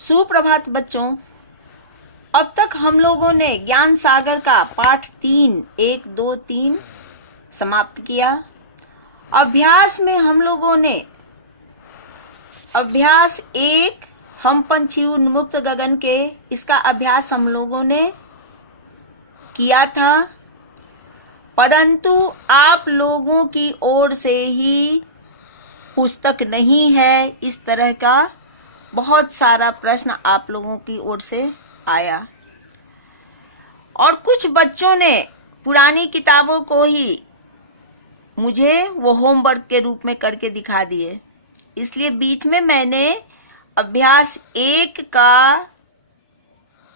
सुप्रभात बच्चों। अब तक हम लोगों ने ज्ञान सागर का पाठ 3 1 2 3 समाप्त किया। अभ्यास में हम लोगों ने अभ्यास 1 हम पंछी उन्मुक्त गगन के, इसका अभ्यास हम लोगों ने किया था, परंतु आप लोगों की ओर से ही पुस्तक नहीं है। इस तरह का बहुत सारा प्रश्न आप लोगों की ओर से आया और कुछ बच्चों ने पुरानी किताबों को ही मुझे वो होमवर्क के रूप में करके दिखा दिए। इसलिए बीच में मैंने अभ्यास 1 का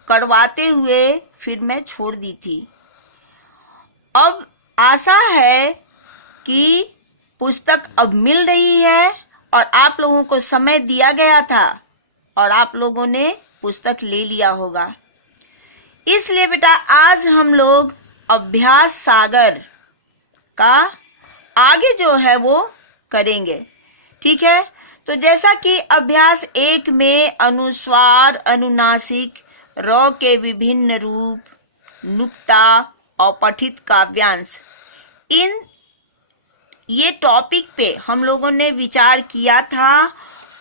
करवाते हुए फिर मैं छोड़ दी थी। अब आशा है कि पुस्तक अब मिल रही है और आप लोगों को समय दिया गया था और आप लोगों ने पुस्तक ले लिया होगा। इसलिए बेटा आज हम लोग अभ्यास सागर का आगे जो है वो करेंगे, ठीक है। तो जैसा कि अभ्यास 1 में अनुस्वार, अनुनासिक, र के विभिन्न रूप, नुक्ता और पठित काव्यांश, ये टॉपिक पे हम लोगों ने विचार किया था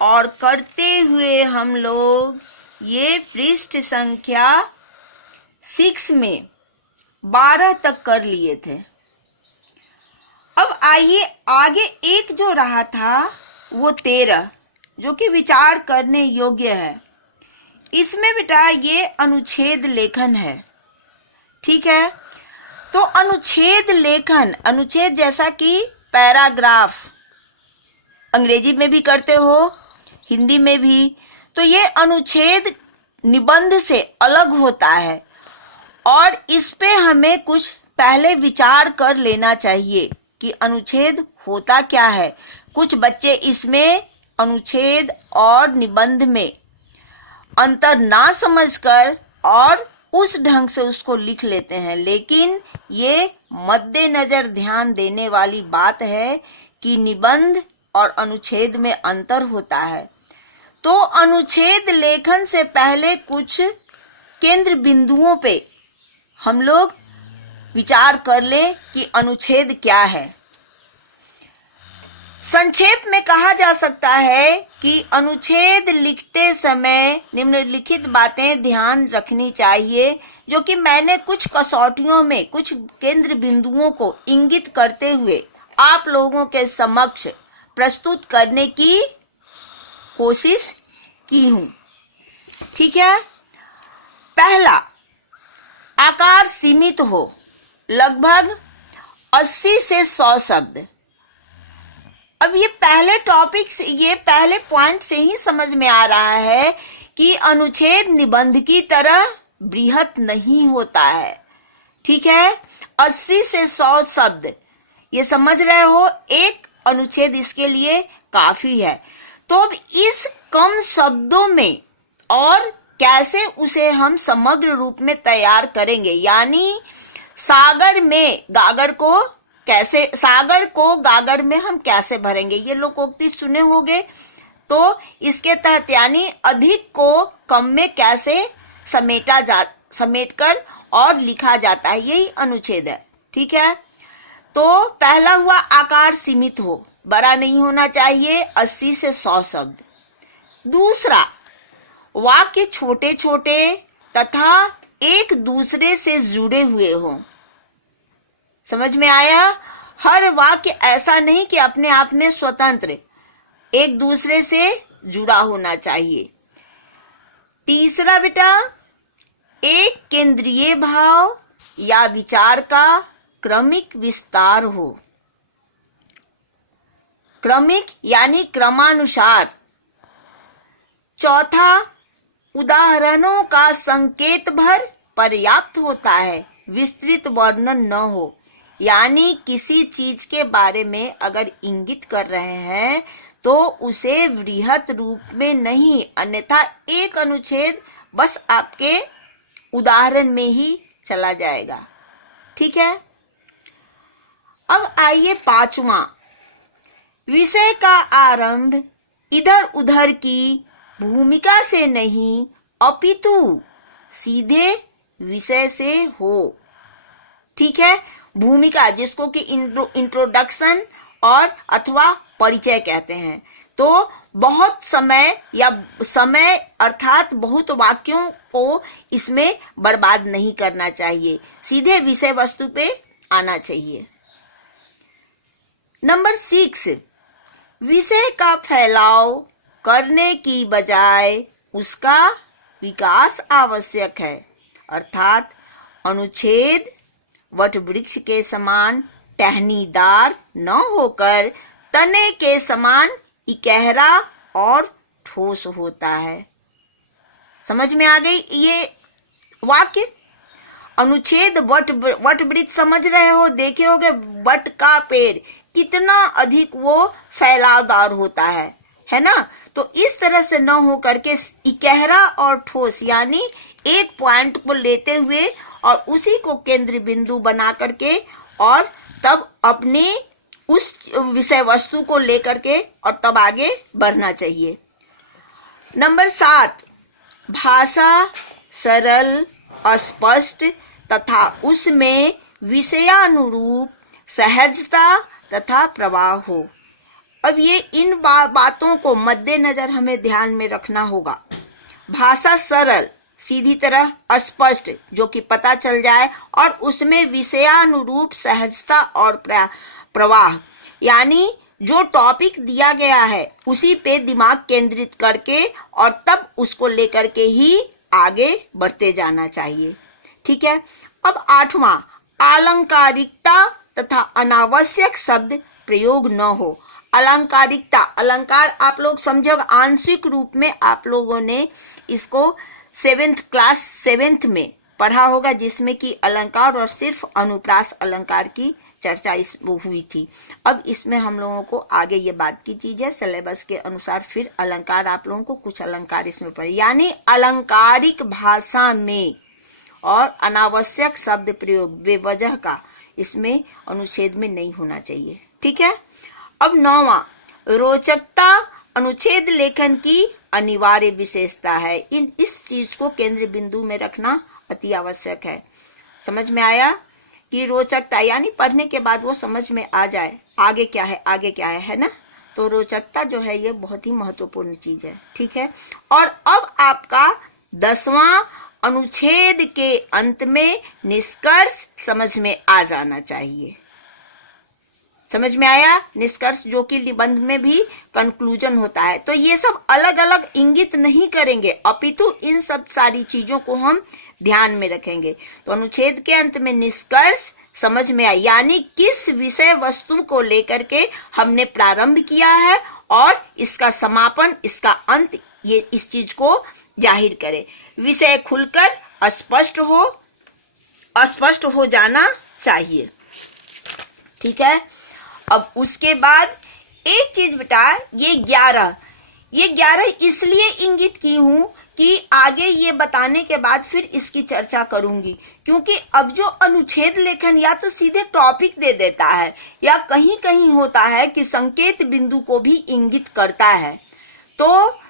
और करते हुए हम लोग ये पृष्ठ संख्या 6 में 12 तक कर लिए थे। अब आइए आगे एक जो रहा था वो 13, जो कि विचार करने योग्य है। इसमें बेटा ये अनुच्छेद लेखन है, ठीक है। तो अनुच्छेद लेखन, अनुच्छेद जैसा कि पैराग्राफ अंग्रेजी में भी करते हो, हिंदी में भी, तो ये अनुच्छेद निबंध से अलग होता है और इस पे हमें कुछ पहले विचार कर लेना चाहिए कि अनुच्छेद होता क्या है। कुछ बच्चे इसमें अनुच्छेद और निबंध में अंतर ना समझकर और उस ढंग से उसको लिख लेते हैं, लेकिन ये मद्देनजर ध्यान देने वाली बात है कि निबंध और अनुच्छेद में अंतर होता है। तो अनुच्छेद लेखन से पहले कुछ केंद्र बिंदुओं पे हम लोग विचार कर लें कि अनुच्छेद क्या है। संक्षेप में कहा जा सकता है कि अनुच्छेद लिखते समय निम्नलिखित बातें ध्यान रखनी चाहिए, जो कि मैंने कुछ कसौटियों में कुछ केंद्र बिंदुओं को इंगित करते हुए आप लोगों के समक्ष प्रस्तुत करने की कोशिश की हूँ, ठीक है। पहला, आकार सीमित हो, लगभग 80 से 100 शब्द। अब ये पहले टॉपिक से, ये पहले पॉइंट से ही समझ में आ रहा है कि अनुच्छेद निबंध की तरह बृहत नहीं होता है, ठीक है। 80 से 100 शब्द, ये समझ रहे हो, एक अनुच्छेद इसके लिए काफी है। तो अब इस कम शब्दों में और कैसे उसे हम समग्र रूप में तैयार करेंगे, यानी सागर में गागर को कैसे, सागर को गागर में हम कैसे भरेंगे, ये लोकोक्ति सुने होंगे। तो इसके तहत यानी अधिक को कम में कैसे समेट कर और लिखा जाता है, यही अनुच्छेद है, ठीक है। तो पहला हुआ आकार सीमित हो, बड़ा नहीं होना चाहिए, 80 से 100 शब्द। दूसरा, वाक्य छोटे छोटे तथा एक दूसरे से जुड़े हुए हों। समझ में आया? हर वाक्य ऐसा नहीं कि अपने आप में स्वतंत्र, एक दूसरे से जुड़ा होना चाहिए। तीसरा बेटा, एक केंद्रीय भाव या विचार का क्रमिक विस्तार हो, क्रमिक यानी क्रमानुसार। चौथा, उदाहरणों का संकेत भर पर्याप्त होता है, विस्तृत वर्णन न हो, यानी किसी चीज के बारे में अगर इंगित कर रहे हैं तो उसे वृहत रूप में नहीं, अन्यथा एक अनुच्छेद बस आपके उदाहरण में ही चला जाएगा, ठीक है। अब आइए पांचवा, विषय का आरंभ इधर उधर की भूमिका से नहीं अपितु सीधे विषय से हो। ठीक है, भूमिका जिसको कि इंट्रोडक्शन और अथवा परिचय कहते हैं। तो बहुत समय या समय अर्थात बहुत वाक्यों को इसमें बर्बाद नहीं करना चाहिए, सीधे विषय वस्तु पे आना चाहिए। नंबर 6, विषय का फैलाव करने की बजाय उसका विकास आवश्यक है, अर्थात अनुच्छेद वट वृक्ष के समान टहनीदार न होकर तने के समान इकहरा और ठोस होता है। समझ में आ गई ये वाक्य? अनुच्छेद वट वृक्ष समझ रहे हो, देखे होगे वट का पेड़ कितना अधिक वो फैलावदार होता है ना। तो इस तरह से न हो करके इकहरा और ठोस यानी एक पॉइंट को लेते हुए और उसी को केंद्र बिंदु बना करके और तब अपने उस विषय वस्तु को लेकर के और तब आगे बढ़ना चाहिए। नंबर 7, भाषा सरल, स्पष्ट तथा उसमें विषयानुरूप सहजता तथा प्रवाह हो। अब ये इन बातों को मद्देनजर हमें ध्यान में रखना होगा। भाषा सरल, सीधी तरह, स्पष्ट जो कि पता चल जाए, और उसमें विषयानुरूप सहजता और प्रवाह यानी जो टॉपिक दिया गया है उसी पे दिमाग केंद्रित करके और तब उसको लेकर के ही आगे बढ़ते जाना चाहिए। ठीक है। अब 8वां, अलंकारिकता तथा अनावश्यक शब्द प्रयोग न हो। अलंकारिकता, अलंकार आप लोग समझोगे, आंशिक रूप में आप लोगों ने इसको 7th क्लास 7th में पढ़ा होगा, जिसमें कि अलंकार और सिर्फ अनुप्रास अलंकार की चर्चा इस हुई थी। अब इसमें हम लोगों को आगे ये बात की चीज है, सिलेबस के अनुसार फिर अलंकार आप लोगों को कुछ अलंकार इसमें पढ़े, यानी अलंकारिक भाषा में और अनावश्यक शब्द प्रयोग बेवजह का इसमें अनुच्छेद में नहीं होना चाहिए। ठीक है। अब 9वां, रोचकता अनुच्छेद लेखन की अनिवार्य विशेषता है। इस चीज को केंद्र बिंदु में रखना अति आवश्यक है। समझ में आया कि रोचकता यानी पढ़ने के बाद वो समझ में आ जाए आगे क्या है, आगे क्या है ना। तो रोचकता जो है ये बहुत ही महत्वपूर्ण चीज है। ठीक है। और अब आपका 10वां, अनुच्छेद के अंत में निष्कर्ष समझ में आ जाना चाहिए। समझ में आया? निष्कर्ष जो कि निबंध में भी कंक्लूजन होता है। तो ये सब अलग अलग इंगित नहीं करेंगे, अपितु इन सब सारी चीजों को हम ध्यान में रखेंगे। तो अनुच्छेद के अंत में निष्कर्ष समझ में आया, यानी किस विषय वस्तु को लेकर के हमने प्रारंभ किया है और इसका समापन, इसका अंत, ये इस चीज को जाहिर करे। विषय खुलकर स्पष्ट हो जाना चाहिए। ठीक है। अब उसके बाद एक चीज बेटा, ये 11 इसलिए इंगित की हूं कि आगे ये बताने के बाद फिर इसकी चर्चा करूंगी, क्योंकि अब जो अनुच्छेद लेखन या तो सीधे टॉपिक दे देता है या कहीं कहीं होता है कि संकेत बिंदु को भी इंगित करता है। तो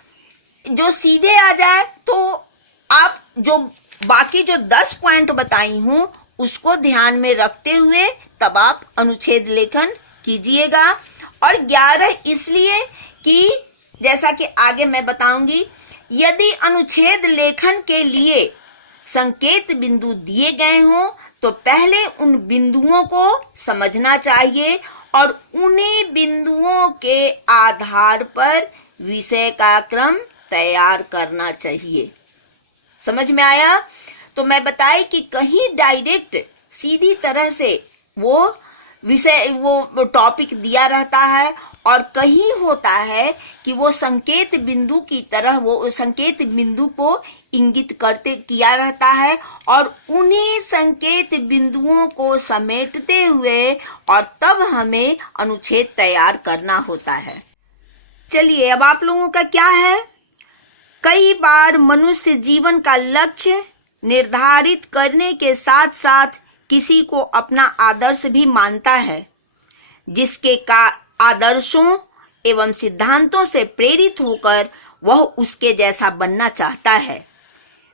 जो सीधे आ जाए तो आप जो बाकी जो 10 पॉइंट बताई हूं उसको ध्यान में रखते हुए तब आप अनुच्छेद लेखन कीजिएगा। और 11 इसलिए कि जैसा कि आगे मैं बताऊंगी, यदि अनुच्छेद लेखन के लिए संकेत बिंदु दिए गए हों तो पहले उन बिंदुओं को समझना चाहिए और उन्हीं बिंदुओं के आधार पर विषय का क्रम तैयार करना चाहिए। समझ में आया? तो मैं बताई कि कहीं डायरेक्ट सीधी तरह से वो विषय वो टॉपिक दिया रहता है और कहीं होता है कि वो संकेत बिंदु की तरह वो संकेत बिंदु को इंगित करते किया रहता है और उन्हीं संकेत बिंदुओं को समेटते हुए और तब हमें अनुच्छेद तैयार करना होता है। चलिए अब आप लोगों का क्या है, कई बार मनुष्य जीवन का लक्ष्य निर्धारित करने के साथ साथ किसी को अपना आदर्श भी मानता है, जिसके का आदर्शों एवं सिद्धांतों से प्रेरित होकर वह उसके जैसा बनना चाहता है।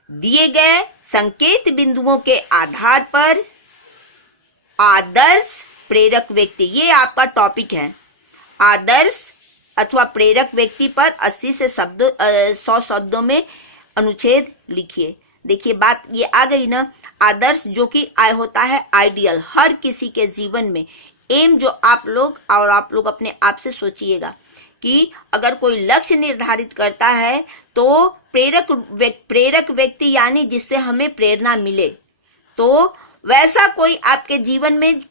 दिए गए संकेत बिंदुओं के आधार पर आदर्श प्रेरक व्यक्ति, ये आपका टॉपिक है, आदर्श अथवा प्रेरक व्यक्ति पर 80 से 100 शब्दों में अनुच्छेद लिखिए। देखिए बात ये आ गई ना, आदर्श जो कि होता है आइडियल, हर किसी के जीवन में एम जो आप लोग अपने आप से सोचिएगा कि अगर कोई लक्ष्य निर्धारित करता है तो प्रेरक व्यक्ति यानी जिससे हमें प्रेरणा मिले, तो वैसा कोई आपके जीवन में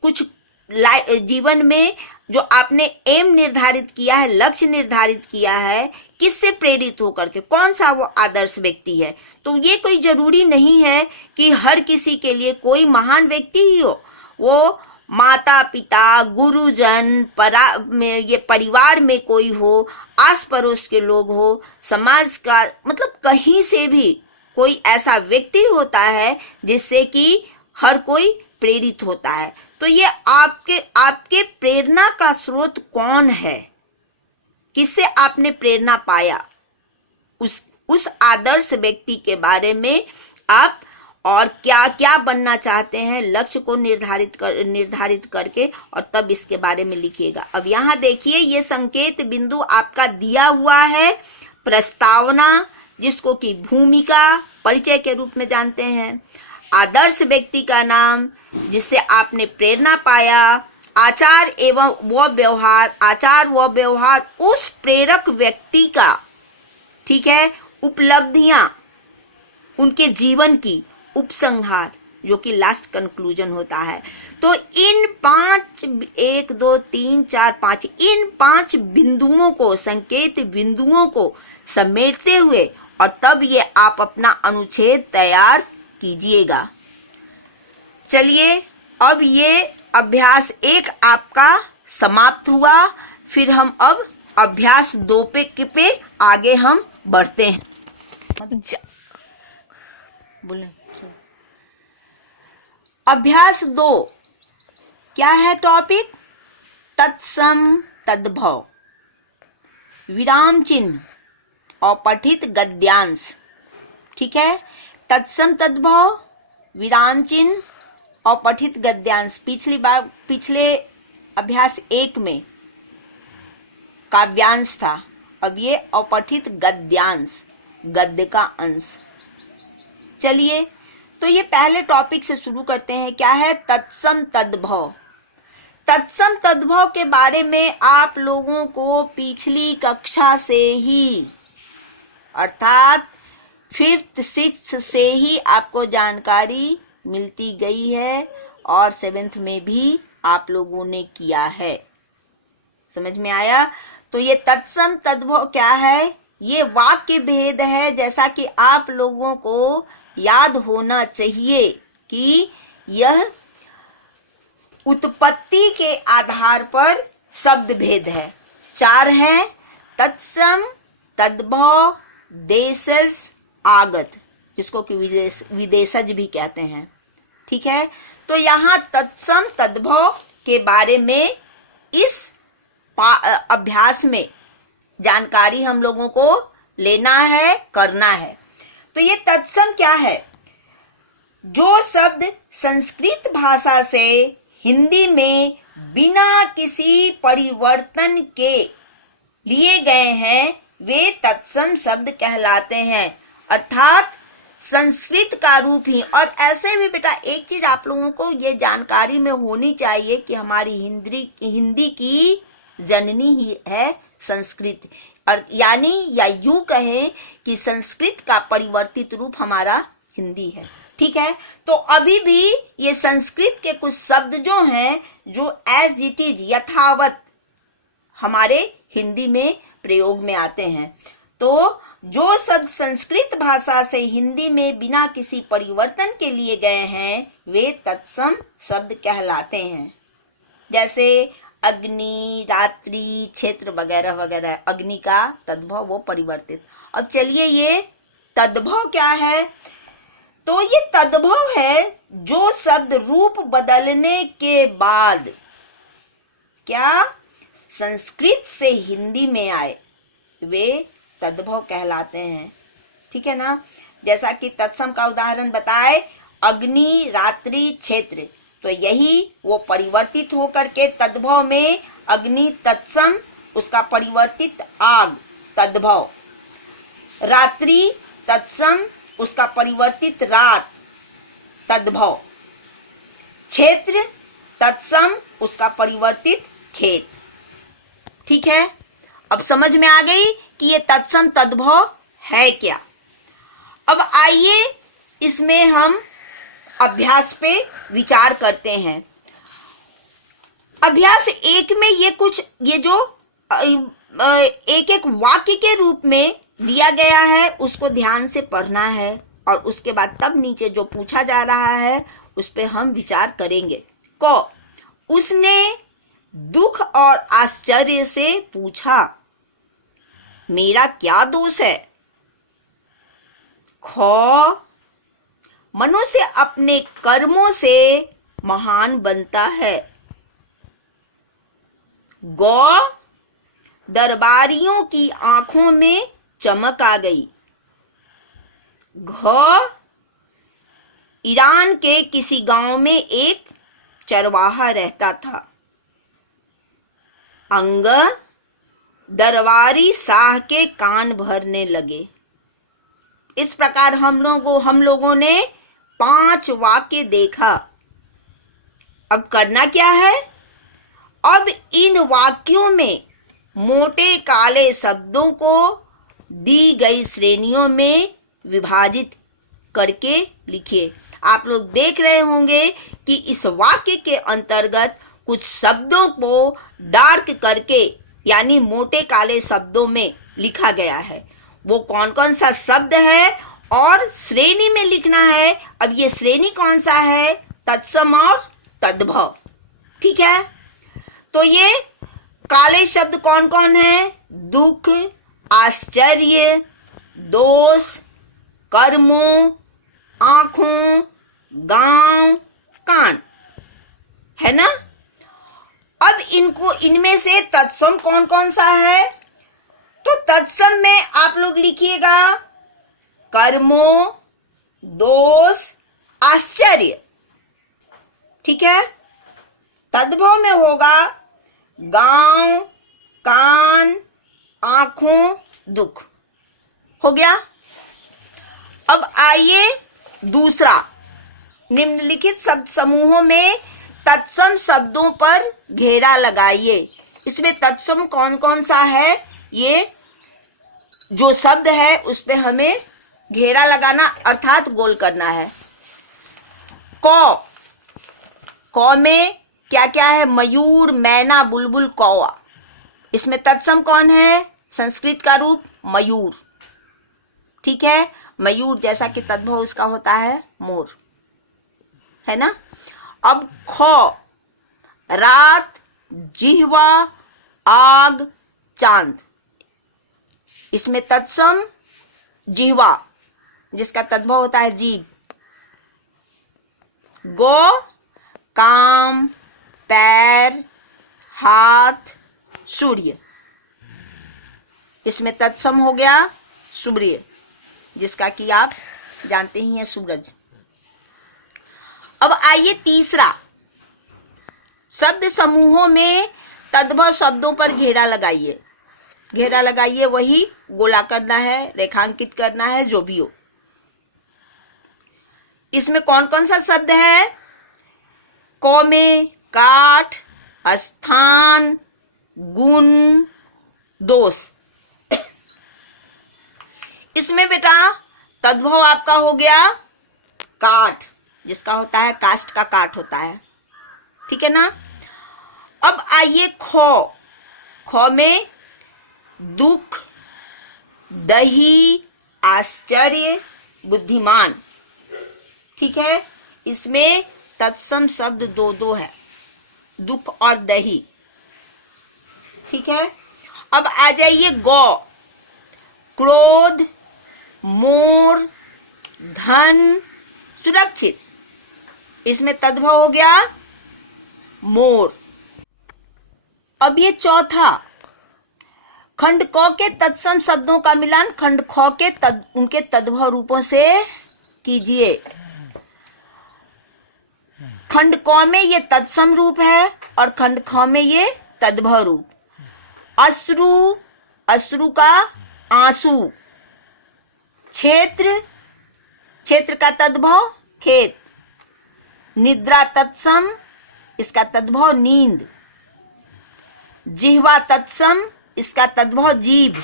जीवन में जो आपने एम निर्धारित किया है, लक्ष्य निर्धारित किया है, किससे प्रेरित होकर के, कौन सा वो आदर्श व्यक्ति है। तो ये कोई जरूरी नहीं है कि हर किसी के लिए कोई महान व्यक्ति ही हो, वो माता पिता, गुरुजन, ये परिवार में कोई हो, आस पड़ोस के लोग हो, समाज का, मतलब कहीं से भी कोई ऐसा व्यक्ति होता है जिससे कि हर कोई प्रेरित होता है। तो ये आपके प्रेरणा का स्रोत कौन है, किससे आपने प्रेरणा पाया, उस आदर्श व्यक्ति के बारे में आप और क्या क्या बनना चाहते हैं, लक्ष्य को निर्धारित करके और तब इसके बारे में लिखिएगा। अब यहाँ देखिए ये संकेत बिंदु आपका दिया हुआ है, प्रस्तावना जिसको कि भूमिका परिचय के रूप में जानते हैं, आदर्श व्यक्ति का नाम जिससे आपने प्रेरणा पाया, आचार व व्यवहार उस प्रेरक व्यक्ति का, ठीक है, उपलब्धियां, उनके जीवन की उपसंहार जो कि लास्ट कंक्लूजन होता है। तो इन 5 1 2 3 4 5 इन 5 बिंदुओं को, संकेत बिंदुओं को समेटते हुए और तब ये आप अपना अनुच्छेद तैयार कीजिएगा। चलिए अब ये अभ्यास 1 आपका समाप्त हुआ, फिर हम अब अभ्यास 2 पे आगे हम बढ़ते हैं। बोले अभ्यास 2 क्या है टॉपिक? तत्सम तद्भव, विराम चिन्ह और पठित गद्यांश। ठीक है, तत्सम तद्भव, विराम चिन्ह और पठित गद्यांश। पिछले अभ्यास 1 में काव्यांश था, अब ये अपठित गद्यांश, गद्य का अंश। चलिए तो ये पहले टॉपिक से शुरू करते हैं। क्या है? तत्सम तद्भव। तत्सम तद्भव के बारे में आप लोगों को पिछली कक्षा से ही, अर्थात 5th 6th से ही आपको जानकारी मिलती गई है और 7th में भी आप लोगों ने किया है। समझ में आया? तो ये तत्सम तद्भव क्या है? ये वाक्य भेद है, जैसा कि आप लोगों को याद होना चाहिए कि यह उत्पत्ति के आधार पर शब्द भेद है। 4 है, तत्सम, तद्भव, देशज, आगत, जिसको कि विदेशज भी कहते हैं। ठीक है, तो यहाँ तत्सम तद्भव के बारे में इस अभ्यास में जानकारी हम लोगों को लेना है, करना है। तो ये तत्सम क्या है? जो शब्द संस्कृत भाषा से हिंदी में बिना किसी परिवर्तन के लिए गए हैं वे तत्सम शब्द कहलाते हैं, अर्थात संस्कृत का रूप ही। और ऐसे भी बेटा एक चीज आप लोगों को ये जानकारी में होनी चाहिए कि हमारी हिंदी की जननी ही है संस्कृत, और यानी या यूं कहें कि संस्कृत का परिवर्तित रूप हमारा हिंदी है। ठीक है, तो अभी भी ये संस्कृत के कुछ शब्द जो हैं, जो एज इट इज, यथावत हमारे हिंदी में प्रयोग में आते हैं। तो जो शब्द संस्कृत भाषा से हिंदी में बिना किसी परिवर्तन के लिए गए हैं वे तत्सम शब्द कहलाते हैं। जैसे अग्नि, रात्रि, क्षेत्र वगैरह वगैरह। अग्नि का तद्भव वो परिवर्तित। अब चलिए ये तद्भव क्या है? तो ये तद्भव है जो शब्द रूप बदलने के बाद क्या संस्कृत से हिंदी में आए वे तद्भव कहलाते हैं। ठीक है ना। जैसा कि तत्सम का उदाहरण बताए, अग्नि, रात्रि, क्षेत्र, तो यही वो परिवर्तित होकर के तद्भव में अग्नि तत्सम, उसका परिवर्तित आग तद्भव, रात्रि तत्सम, उसका परिवर्तित रात तद्भव, क्षेत्र तत्सम, उसका परिवर्तित खेत। ठीक है, अब समझ में आ गई कि ये तत्सम तद्भव है क्या। अब आइए इसमें हम अभ्यास पे विचार करते हैं। अभ्यास 1 में ये जो एक एक वाक्य के रूप में दिया गया है उसको ध्यान से पढ़ना है और उसके बाद तब नीचे जो पूछा जा रहा है उस पे हम विचार करेंगे। क, उसने दुख और आश्चर्य से पूछा, मेरा क्या दोष है। ख, मनुष्य अपने कर्मों से महान बनता है। ग, दरबारियों की आंखों में चमक आ गई। घ, ईरान के किसी गांव में एक चरवाहा रहता था। अंग, दरबारी शाह के कान भरने लगे। इस प्रकार हम लोगों ने 5 वाक्य देखा। अब करना क्या है, अब इन वाक्यों में मोटे काले शब्दों को दी गई श्रेणियों में विभाजित करके लिखिए। आप लोग देख रहे होंगे कि इस वाक्य के अंतर्गत कुछ शब्दों को डार्क करके यानी मोटे काले शब्दों में लिखा गया है। वो कौन कौन सा शब्द है और श्रेणी में लिखना है। अब ये श्रेणी कौन सा है, तत्सम और तद्भव। ठीक है, तो ये काले शब्द कौन कौन है, दुख, आश्चर्य, दोष, कर्मों, आंखों, गांव, कान, है ना। अब इनमें से तत्सम कौन कौन सा है, तो तत्सम में आप लोग लिखिएगा कर्मों, दोष, आश्चर्य। ठीक है, तद्भव में होगा गांव, कान, आंखों, दुख। हो गया। अब आइए दूसरा, निम्नलिखित शब्द समूहों में तत्सम शब्दों पर घेरा लगाइए। इसमें तत्सम कौन कौन सा है, ये जो शब्द है उस पे हमें घेरा लगाना अर्थात गोल करना है। क में क्या क्या है, मयूर, मैना, बुलबुल, कौवा। इसमें तत्सम कौन है, संस्कृत का रूप मयूर। ठीक है, मयूर जैसा कि तद्भव उसका होता है मोर, है ना। अब ख, रात, जिह्वा, आग, चांद। इसमें तत्सम जिह्वा जिसका तद्भव होता है जीभ। गो, काम, पैर, हाथ, सूर्य। इसमें तत्सम हो गया सूर्य जिसका कि आप जानते ही हैं सूरज। अब आइए तीसरा, शब्द समूहों में तद्भव शब्दों पर घेरा लगाइए। घेरा लगाइए, वही गोला करना है, रेखांकित करना है, जो भी हो। इसमें कौन कौन सा शब्द है, क में काठ, स्थान, गुण, दोष। इसमें बेटा तद्भव आपका हो गया काठ जिसका होता है काष्ठ का काठ होता है। ठीक है ना। अब आइए ख, ख में दुख, दही, आश्चर्य, बुद्धिमान। ठीक है, इसमें तत्सम शब्द 2 है, दुख और दही। ठीक है, अब आ जाइए गौ, क्रोध, मोर, धन, सुरक्षित। इसमें तद्भव हो गया मोर। अब ये चौथा, खंड क के तत्सम शब्दों का मिलान खंड ख के उनके तद्भव रूपों से कीजिए। खंड क में ये तत्सम रूप है और खंड ख में ये तद्भव रूप। अश्रु, अश्रु का आंसू। क्षेत्र, क्षेत्र का तद्भव खेत। निद्रा तत्सम, इसका तद्भव नींद। जिह्वा तत्सम, इसका तद्भव जीभ।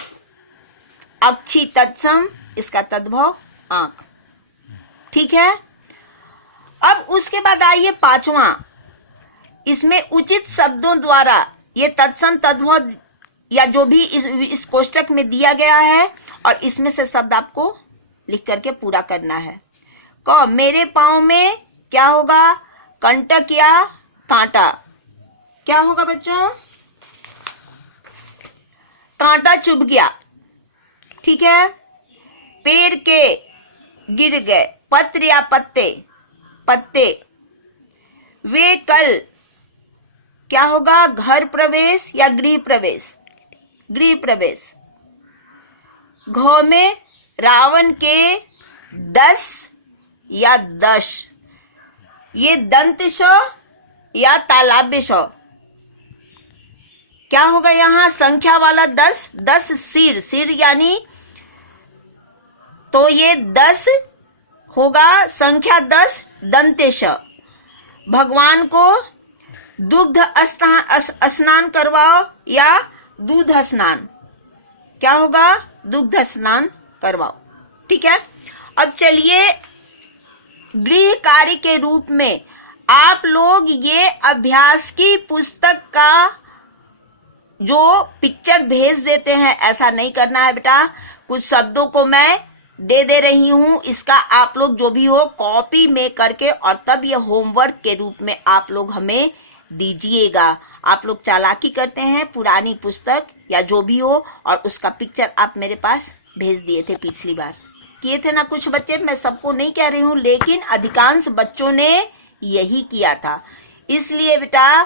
अक्षि तत्सम, इसका तद्भव आंख। ठीक है। अब उसके बाद आइए पांचवा, इसमें उचित शब्दों द्वारा ये तत्सम तद्भव या जो भी इस कोष्टक में दिया गया है और इसमें से शब्द आपको लिख करके पूरा करना है। क, मेरे पांव में क्या होगा? कंटक या कांटा। क्या होगा बच्चों? कांटा चुभ गया। ठीक है। पेड़ के गिर गए, पत्र या पत्ते, पत्ते। वे कल क्या होगा? घर प्रवेश या गृह प्रवेश, गृह प्रवेश। घ में रावण के 10 या 10, ये दंत श या तालाब्य श। क्या होगा यहां? संख्या वाला 10, 10 सिर, सिर यानी तो ये 10 होगा, संख्या 10 दंतेश। भगवान को दुग्ध स्नान करवाओ या दूध स्नान। क्या होगा? दुग्ध स्नान करवाओ। ठीक है। अब चलिए गृह कार्य के रूप में आप लोग ये अभ्यास की पुस्तक का जो पिक्चर भेज देते हैं, ऐसा नहीं करना है बेटा। कुछ शब्दों को मैं दे रही हूं, इसका आप लोग जो भी हो कॉपी में करके और तब ये होमवर्क के रूप में आप लोग हमें दीजिएगा। आप लोग चालाकी करते हैं, पुरानी पुस्तक या जो भी हो और उसका पिक्चर आप मेरे पास भेज दिए थे, पिछली बार किए थे ना कुछ बच्चे। मैं सबको नहीं कह रही हूं, लेकिन अधिकांश बच्चों ने यही किया था। इसलिए बेटा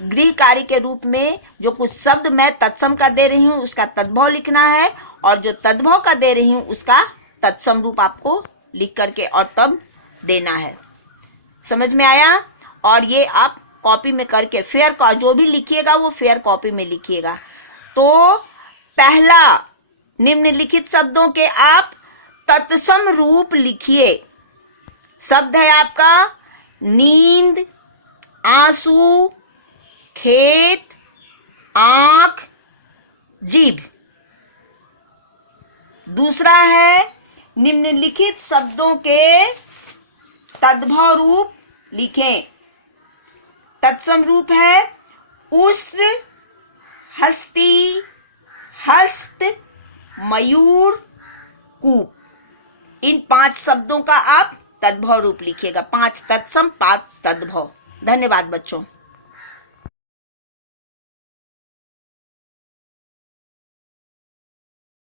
गृह कार्य के रूप में जो कुछ शब्द मैं तत्सम का दे रही हूं उसका तद्भव लिखना है और जो तद्भव का दे रही हूं उसका तत्सम रूप आपको लिख करके और तब देना है। समझ में आया? और ये आप कॉपी में करके फेयर जो भी लिखिएगा वो फेयर कॉपी में लिखिएगा। तो पहला, निम्नलिखित शब्दों के आप तत्सम रूप लिखिए। शब्द है आपका नींद, आंसू, खेत, आंख, जीभ। दूसरा है निम्नलिखित शब्दों के तद्भव रूप लिखें। तत्सम रूप है उष्ट्र, हस्ती, हस्त, मयूर, कूप। इन 5 शब्दों का आप तद्भव रूप लिखिएगा। 5 तत्सम, 5 तद्भव। धन्यवाद बच्चों।